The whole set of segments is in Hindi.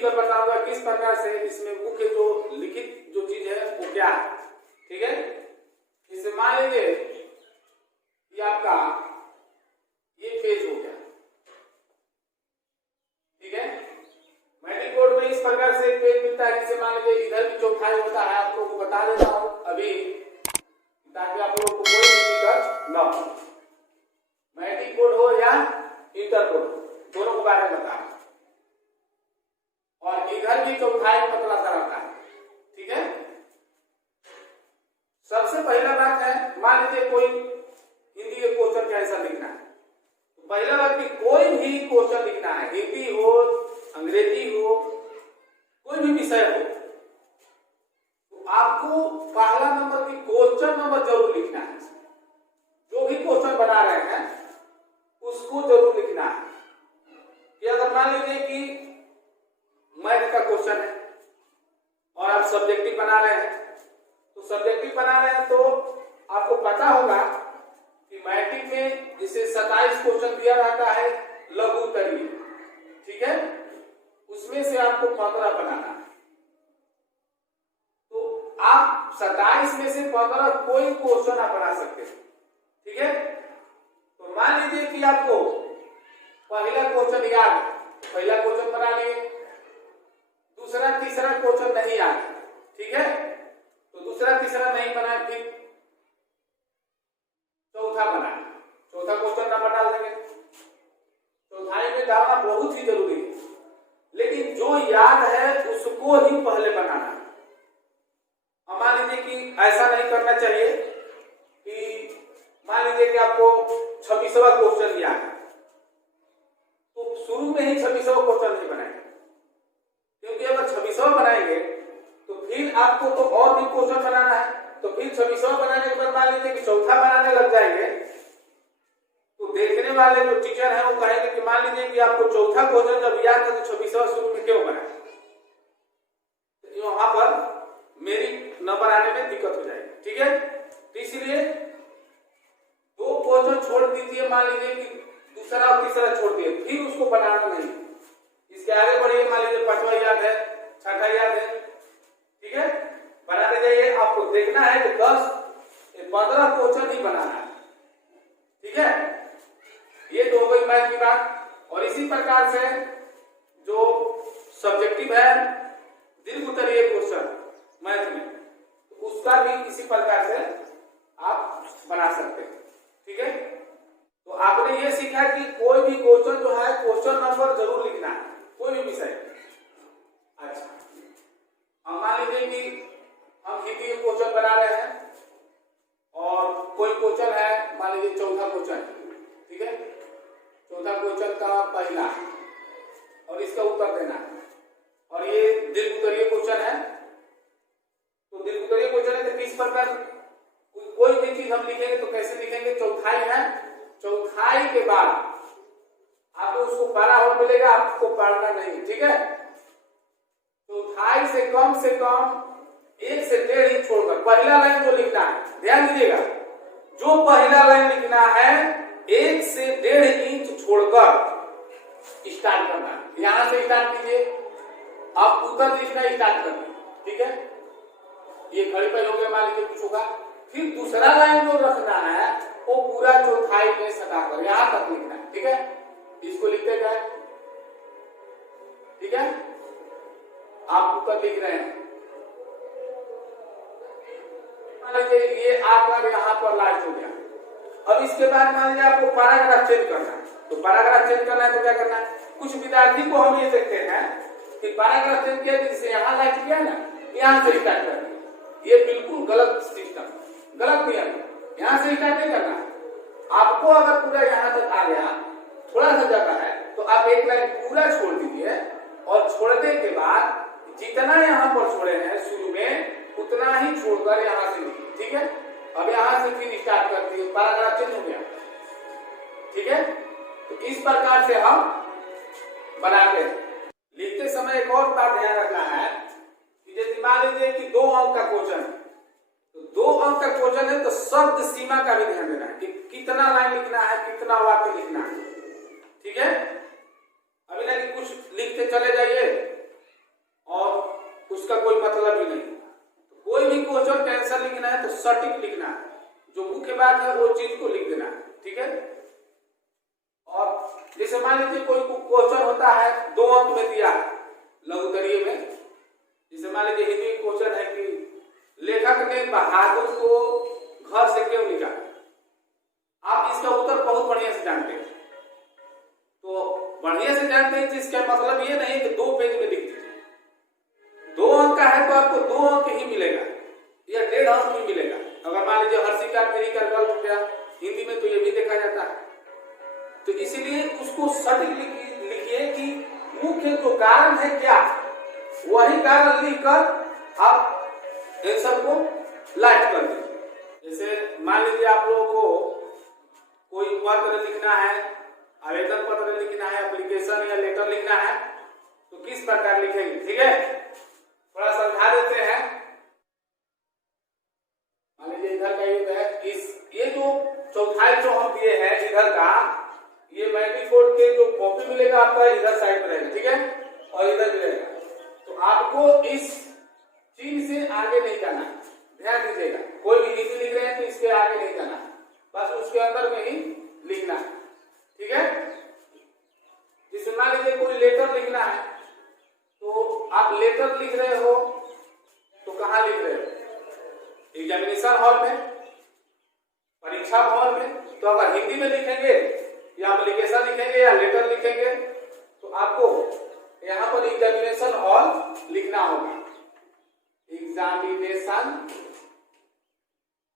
कर बताऊंगा किस प्रकार से इसमें मुख्य जो लिखित जो चीज है वो क्या है। ठीक है, इसे मान लीजिए कि आपका ये पेज हो गया। ठीक है, मैट्रिक बोर्ड में इस प्रकार से पेज मिलता है, जिसे मान लीजिए इधर भी चौथाई होता है। आप लोगों को बता देता हूं अभी, ताकि आप लोगों को कोई भी दिक्कत न हो। मैट्रिक बोर्ड हो या इंटर बोर्ड, दोनों के बारे में बता। और इधर भी चौथाई पतला सा रहता है। ठीक है, सबसे पहला बात है, मान लीजिए कोई हिंदी के क्वेश्चन कैसा लिखना है। तो पहला बात कि कोई भी क्वेश्चन लिखना है, हिंदी हो, अंग्रेजी हो, कोई भी विषय हो, तो आपको पहला नंबर की क्वेश्चन नंबर जरूर लिखना है। जो भी क्वेश्चन बना रहे हैं उसको जरूर लिखना है। कि अगर मान लीजिए कि मैथ का क्वेश्चन है और आप सब्जेक्टिव बना रहे हैं, तो सब्जेक्टिव बना रहे हैं तो आपको पता होगा कि मैट्रिक में जिसे 27 क्वेश्चन दिया रहता है लघु उत्तरीय। ठीक है, उसमें से आपको 15 बनाना है। तो आप 27 में से 15 कोई क्वेश्चन आप बना सकते हैं। ठीक है, तो मान लीजिए कि आपको पहला क्वेश्चन याद है, पहला क्वेश्चन बना लिए, दूसरा तीसरा क्वेश्चन नहीं याद। ठीक है, तो दूसरा तीसरा नहीं बना, फिर चौथा बना, चौथा क्वेश्चन नंबर डाल देंगे। चौथाई में डालना बहुत ही जरूरी है, लेकिन जो याद है उसको ही पहले बनाना। मान लीजिए कि ऐसा नहीं करना चाहिए कि मान लीजिए कि आपको 26वां क्वेश्चन याद है, तो शुरू में ही 26वां क्वेश्चन नहीं बनाएंगे। क्योंकि अगर 26वां बनाएंगे तो फिर आपको तो और भी क्वेश्चन बनाना है, तो फिर 26वां बनाने के बाद मान लीजिए कि चौथा बनाने लग जाएंगे, तो देखने वाले जो टीचर है वो कहेंगे कि मान लीजिए कि आपको चौथा क्वेश्चन जब याद है तो 26वां शुरू में क्यों बनाए। तो वहां पर मेरी नंबर आने में दिक्कत हो जाएगी। ठीक है, तो इसलिए दो क्वेश्चन छोड़ दीजिए, मान लीजिए कि दूसरा और तीसरा छोड़ दिए, फिर उसको बनाना नहीं। इसके आगे बढ़िए, मान लीजिए 5वां याद है, 6ठा याद है। ठीक है, बनाते जाइए। आपको देखना है कि 10-15 क्वेश्चन ही बनाना है। ठीक है, ये तो हो गई मैथ की बात। और इसी प्रकार से जो सब्जेक्टिव है दीर्घ उत्तरीय क्वेश्चन मैथ में, तो उसका भी इसी प्रकार से आप बना सकते हैं। ठीक है, तो आपने ये सीखा कि कोई भी क्वेश्चन जो है क्वेश्चन नंबर जरूर लिखना है, कोई भी विषय। अच्छा, हम मान लीजिए कि हम हिंदी के क्वेश्चन बना रहे हैं और कोई क्वेश्चन है, मान लीजिए चौथा क्वेश्चन। ठीक है, चौथा क्वेश्चन का पहला और इसका उत्तर देना है, और ये दीर्घ उत्तरीय क्वेश्चन है। तो दीर्घ उत्तरीय क्वेश्चन है तो किस प्रकार कोई भी चीज हम लिखेंगे तो कैसे लिखेंगे। चौथाई है, चौथाई के बाद आपको उसको पढ़ा हो मिलेगा, आपको पढ़ना नहीं। ठीक है, चौथाई से कम 1 से 1.5 इंच छोड़कर पहला लाइन जो लिखना है, ध्यान दीजिएगा, जो पहला लाइन लिखना है 1 से 1.5 इंच छोड़कर स्टार्ट करना है। यहां से स्टार्ट कीजिए, आप उत्तर लिखना स्टार्ट कर दीजिए। ठीक है, ये खड़ी पैर हो गया, मान लीजिए कुछ होगा। फिर दूसरा लाइन जो रखना है वो पूरा चौथाई में सटाकर यहां तक लिखना है। ठीक है, इसको लिखते जाए। ठीक है, आप उत्तर लिख रहे हैं, मान लीजिए ये आकर यहाँ पर लाइट हो गया। अब इसके बाद मान लीजिए आपको पैराग्राफ चेंज करना है, तो पैराग्राफ चेंज करना है तो क्या करना है। कुछ विद्यार्थी को हम ये देखते हैं कि पैराग्राफ चेंज किया, जिससे यहाँ लाइट किया ना, यहाँ से स्टार्ट करना। ये बिल्कुल गलत सिस्टम, गलत नियम। यहाँ से स्टार्ट नहीं करना। आपको अगर पूरा यहाँ तक आ गया, थोड़ा सा जगह है, तो आप एक लाइन पूरा छोड़ दीजिए, और छोड़ने के बाद जितना यहाँ पर छोड़े हैं शुरू में उतना ही छोड़कर यहाँ से लिखिए। ठीक है, अब यहाँ से फिर स्टार्ट करते हैं, पैराग्राफ चेंज हो गया। ठीक है, तो इस प्रकार से हम बनाते हैं। लिखते समय एक और बात ध्यान रखना है कि जैसे मान लीजिए कि 2 अंक का क्वेश्चन है, तो 2 अंक का क्वेश्चन है तो शब्द सीमा का भी ध्यान देना है कि कितना लाइन लिखना है, कितना वाक्य लिखना है। ठीक है, अभी ना कि कुछ लिखते चले जाइए कारण है वो चीज को लिख देना है, ठीक है। और जैसे मान लीजिए कोई क्वेश्चन होता है 2 अंक में दिया है लघुत्तरीय में, जैसे मान लीजिए हिंदी क्वेश्चन है कि लेखक ने बहादुर को घर से क्यों लिखा। आप इसका उत्तर बहुत बढ़िया से जानते हैं, तो बढ़िया से जानते हैं जिसका मतलब ये नहीं कि 2 पेज में लिख दीजिए। 2 अंक का है तो आपको 2 अंक ही मिलेगा या 1.5 अंक ही मिलेगा। अगर मान लीजिए हर्षिका तेरी का गल्प हो गया हिंदी में, तो ये भी देखा जाता है। तो इसीलिए उसको सटीक लिखिए कि मुख्य जो कारण है क्या, वही कारण लिखकर आप आंसर को लाइट कर दीजिए। जैसे मान लीजिए आप लोगों को कोई पत्र लिखना है, आवेदन पत्र लिखना है, एप्लीकेशन या लेटर लिखना है, तो किस प्रकार लिखेंगे, ठीक है। थोड़ा समझा देते हैं। मान लीजिए इधर का युग है, ये जो चौथाई जो हम दिए हैं इधर का, ये मैट्रिक बोर्ड के जो कॉपी मिलेगा आपका इधर साइड में रहेगा, ठीक है, और इधर भी रहेगा। तो आपको इस चीज से आगे नहीं जाना, ध्यान दीजिएगा। कोई भी हिंदी लिख रहे हैं तो इसके आगे नहीं जाना, बस उसके अंदर में ही लिखना है, ठीक है। जैसे मान लीजिए कोई लेटर लिखना है, तो आप लेटर लिख रहे हो तो कहाँ लिख रहे हो, एग्जामिनेशन हॉल में, परीक्षा भवन में। तो अगर हिंदी में लिखेंगे या एप्लीकेशन लिखेंगे या लेटर लिखेंगे तो आपको यहाँ पर एग्जामिनेशन हॉल लिखना होगा, एग्जामिनेशन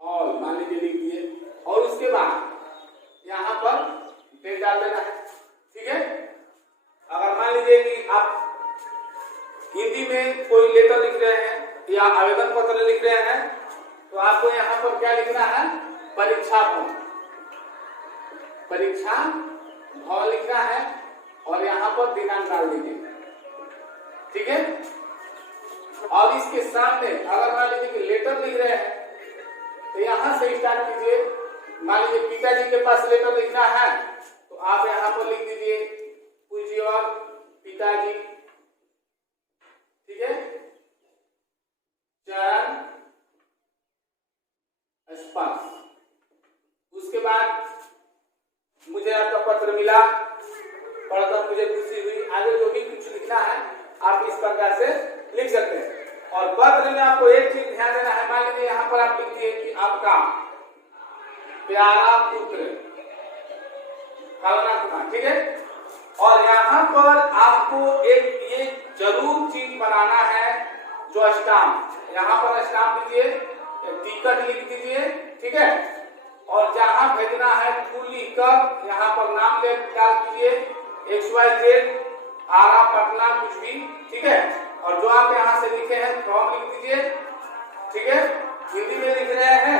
हॉल मान लीजिए लिख दिए, और उसके बाद यहाँ पर डेट डाल देना है, ठीक है। अगर मान लीजिए कि आप हिंदी में कोई लेटर लिख रहे हैं या आवेदन पत्र लिख रहे हैं, तो आपको यहाँ पर क्या लिखना है, परीक्षा भवन, परीक्षा भवन लिखना है, और यहाँ पर दिनांक डाल दीजिए, ठीक है। और इसके सामने अगर मान लीजिए कि लेटर लिख रहे हैं तो यहाँ से स्टार्ट कीजिए। मान लीजिए पिताजी के पास लेटर लिखना है, तो आप यहाँ पर लिख दीजिए पूज्य पिताजी, ठीक है, चरण स्पर्श। उसके बाद मुझे आपका पत्र मिला, पढ़कर मुझे खुशी हुई, आगे जो भी कुछ लिखना है आप इस प्रकार से लिख सकते हैं। और पत्र में आपको एक चीज ध्यान देना है, मान लीजिए यहाँ पर आप लिख दिए कि आपका प्यारा पुत्र फलाना कुमार, ठीक है। और यहाँ पर आपको एक ये जरूर चीज बनाना है, जो स्टाम्प, यहाँ पर स्टाम्प दीजिए, टिकट लिख दीजिए, ठीक है। और जहाँ भेजना है फूल लिख कर यहाँ पर नाम डाल दीजिए, XYZ आरा पटना कुछ भी, ठीक है। और जो आप यहाँ से लिखे हैं फ्रॉम लिख दीजिए, ठीक है। हिंदी में लिख रहे हैं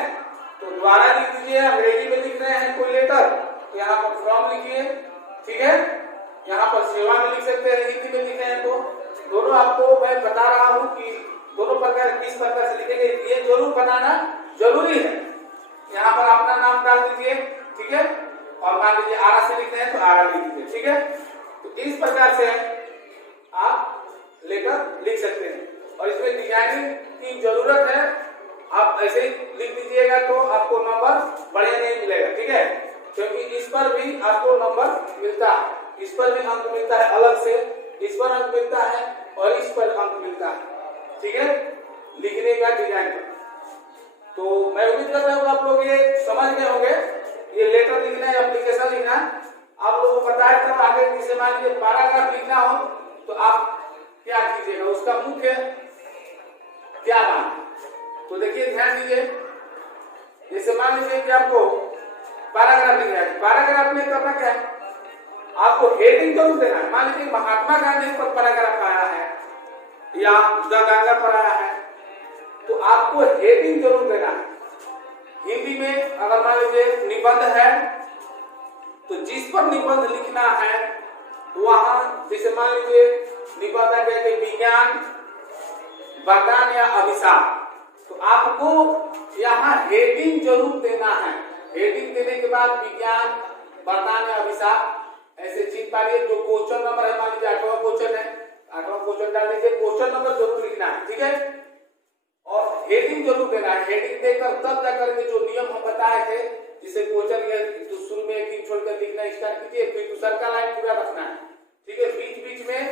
तो द्वारा लिख दीजिए, अंग्रेजी में लिख रहे हैं कोई लेटर तो यहाँ पर फ्रॉम लिखिए, ठीक है। यहाँ पर सेवा में लिख सकते हैं, हिंदी में लिखे हैं तो दोनों आपको मैं बता रहा हूँ कि दोनों प्रकार किस प्रकार से लिखेंगे, ये जरूर बनाना जरूरी है। यहाँ पर अपना नाम डाल दीजिए, ठीक है। और मान लीजिए आरा से लिखते हैं तो आरा लिख दीजिए, ठीक है। तो इस प्रकार से आप लेटर लिख सकते हैं, और इसमें डिजाइनिंग की जरूरत है। आप ऐसे ही लिख दीजिएगा तो आपको नंबर बढ़िया नहीं मिलेगा, ठीक है, क्योंकि इस पर भी आपको नंबर मिलता है, इस पर भी अंक मिलता है अलग से, इस पर अंक मिलता है और इस पर अंक मिलता है, ठीक है, लिखने का डिजाइन पर। तो मैं उम्मीद कर रहा हूँ आप लोग ये समझ गए होंगे, ये लेटर लिखना है, एप्लीकेशन लिखना है, आप लोगों को बताया था। आगे जैसे मान लीजिए पैराग्राफ लिखना हो तो आप क्या कीजिएगा, उसका मुख्य क्या बात, तो देखिए ध्यान दीजिए। जैसे मान लीजिए कि आपको पैराग्राफ लिखना है, पैराग्राफ में करना क्या है, आपको हेडिंग जरूर देना है। मान लीजिए महात्मा गांधी पर पैराग्राफ आया है या द गंगा पर आया है, तो आपको हेडिंग जरूर देना है। हिंदी में अगर मान लीजिए निबंध है तो जिस पर निबंध लिखना है वहां, जैसे मान लीजिए निबंध है विज्ञान वरदान या अभिशाप, तो आपको यहाँ हेडिंग जरूर देना है। हेडिंग देने के बाद विज्ञान वरदान या अभिशाप ऐसे चीज पालिए। जो क्वेश्चन नंबर है, मान लीजिए 8वां क्वेश्चन है, 8वां क्वेश्चन डाल दीजिए, क्वेश्चन नंबर जरूर लिखना है, ठीक है। और हेडिंग जरूर देना है, हेडिंग देकर तब जाकर के जो नियम हम बताए थे जिसे क्वेश्चन है तो शुरू में एक दिन छोड़कर लिखना स्टार्ट कीजिए, फिर दूसरा का लाइन पूरा रखना है। ठीक है, बीच बीच में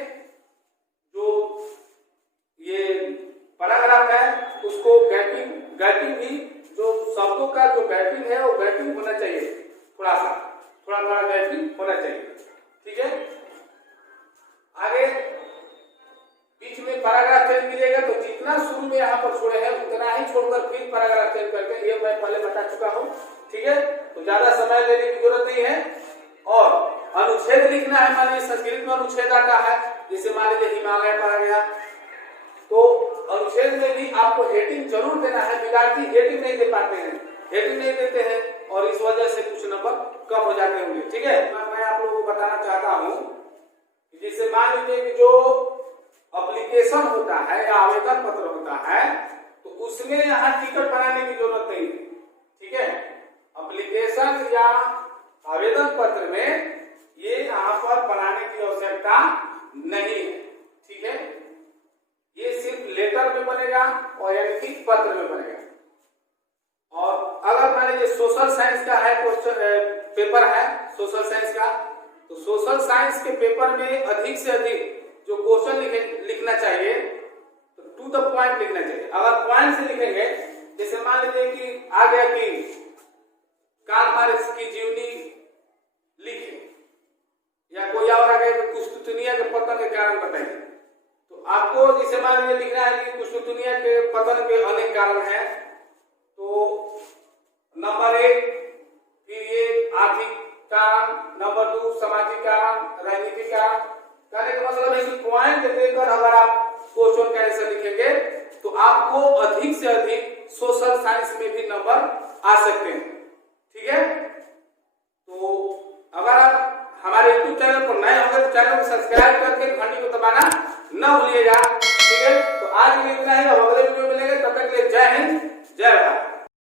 जो ये पैराग्राफ है उसको गैपिंग भी, जो शब्दों का जो गैपिंग है वो गैपिंग होना चाहिए, थोड़ा गैपिंग होना चाहिए। ठीक है, आगे बीच में पैराग्राफ चेंज कीजिएगा तो जितना शुरू में यहाँ पर छोड़े हैं उतना ही छोड़कर फिर पैराग्राफ चेंज करके, ये मैं पहले बता चुका हूँ। ठीक है, तो ज्यादा समय लेने की जरूरत नहीं है। और अनुच्छेद लिखना है, मान लीजिए संस्कृत में अनुच्छेद आता है, जैसे मान लीजिए हिमालय पर आ गया, तो अनुच्छेद में भी आपको हेडिंग जरूर देना है। विद्यार्थी हेडिंग नहीं दे पाते हैं, हेडिंग नहीं देते हैं और इस वजह से कुछ नंबर कम हो जाते होंगे। ठीक है, मैं आप लोगों को बताना चाहता हूँ, जैसे मान लीजिए कि जो एप्लीकेशन होता है या आवेदन पत्र होता है तो उसमें यहाँ टिकट बनाने की जरूरत नहीं है। ठीक है, एप्लीकेशन या आवेदन पत्र में ये यहाँ पर बनाने की आवश्यकता नहीं है। ठीक है, ये सिर्फ लेटर में बनेगा और यानी कि पत्र में बनेगा। और अगर मान लीजिए सोशल साइंस का है क्वेश्चन पेपर है सोशल साइंस का, तो सोशल साइंस के पेपर में अधिक से अधिक जो क्वेश्चन लिखना चाहिए तो टू द पॉइंट लिखना चाहिए। अगर पॉइंट से लिखेंगे, जैसे मान लीजिए कि आ गया कि कार्ल मार्क्स की जीवनी लिखे, या कोई और आ गया कि कुस्तुनिया के पतन के कारण बताइए, तो आपको जैसे मान लीजिए लिखना है कि कुस्तुनिया के पतन के अनेक कारण हैं, तो नंबर 1 फिर ये आर्थिक कारण, नंबर 2 सामाजिक कारण, राजनीतिक कारण। कहने का मतलब है कि पॉइंट देकर अगर आप क्वेश्चन का आंसर लिखेंगे तो आपको अधिक से अधिक सोशल साइंस में भी नंबर आ सकते हैं। ठीक है, तो अगर आप हमारे YouTube चैनल पर नए होंगे तो चैनल को सब्सक्राइब करके घंटी को दबाना न भूलिएगा। ठीक है, तो आज के लिए इतना ही, अब अगले वीडियो मिलेंगे, तब तक के लिए जय हिंद, जय भारत।